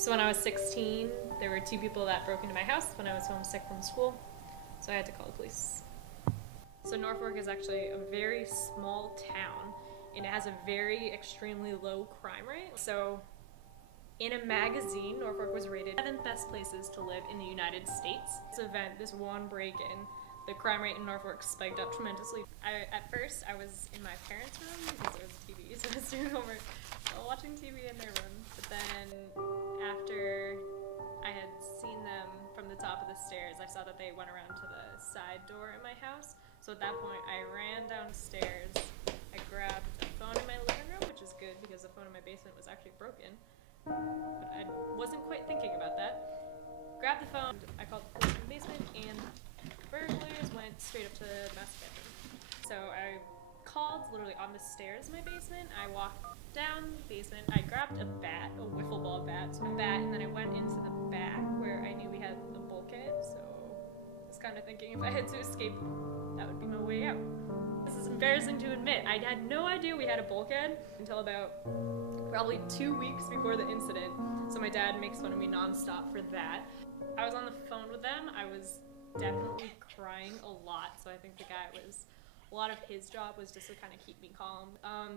So when I was 16, there were two people that broke into my house when I was homesick from school, so I had to call the police. So Norfolk is actually a very small town, and it has a very extremely low crime rate. So in a magazine, Norfolk was rated 7th best places to live in the United States. This one break-in, the crime rate in Norfolk spiked up tremendously. At first, I was in my parents' room because there was a TV, so I was doing homework while watching TV in their room. But then after I had seen them from the top of the stairs, I saw that they went around to the side door in my house. So at that point, I ran downstairs. I grabbed a phone in my living room, which is good because the phone in my basement was actually broken. But I wasn't quite thinking about that. Grabbed the phone, I called the police in the basement, and burglars went straight up to the master bedroom. So I called literally on the stairs in my basement. I walked down the basement. I grabbed a bat, a wiffle ball bat, and then I went into the back where I knew we had a bulkhead. So I was kind of thinking if I had to escape, that would be my way out. This is embarrassing to admit. I had no idea we had a bulkhead until about probably 2 weeks before the incident. So my dad makes fun of me nonstop for that. I was on the phone with them. I was definitely crying a lot. So I think a lot of his job was just to kind of keep me calm.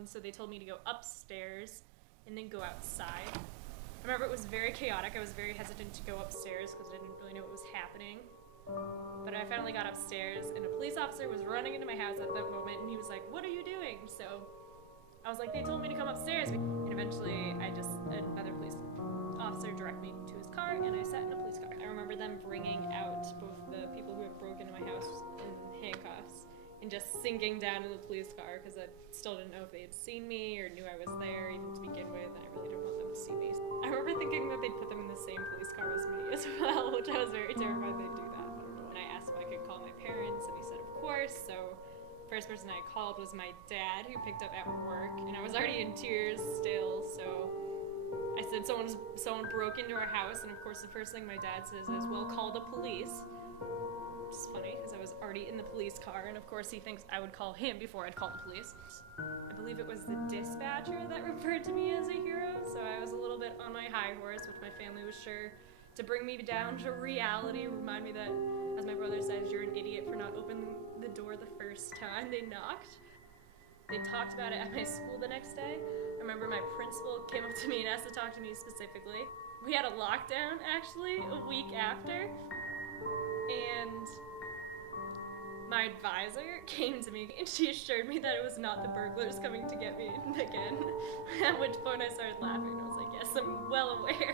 So they told me to go upstairs and then go outside. I remember it was very chaotic. I was very hesitant to go upstairs because I didn't really know what was happening. But I finally got upstairs and a police officer was running into my house at that moment and he was like, "What are you doing?" So I was like, "They told me to come upstairs." And eventually another police officer directed me to his car and I sat in a police car. I remember them bringing out both the people who had broken into my house in handcuffs and just sinking down in the police car because I still didn't know if they had seen me or knew I was there even to begin with, and I really didn't want them to see me. I remember thinking that they'd put them in the same police car as me as well, which I was very terrified they'd do that. And I asked if I could call my parents, and he said of course. So first person I called was my dad, who picked up at work, and I was already in tears still, so I said someone broke into our house, and of course the first thing my dad says is, "Well, call the police." It's funny because I was already in the police car, and of course he thinks I would call him before I'd call the police. I believe it was the dispatcher that referred to me as a hero, so I was a little bit on my high horse, which my family was sure to bring me down to reality, remind me that, as my brother says, you're an idiot for not opening the door the first time they knocked. They talked about it at my school the next day. I remember my principal came up to me and asked to talk to me specifically. We had a lockdown, actually, a week after, and my advisor came to me and she assured me that it was not the burglars coming to get me again, at which point I started laughing and I was like, yes, I'm well aware.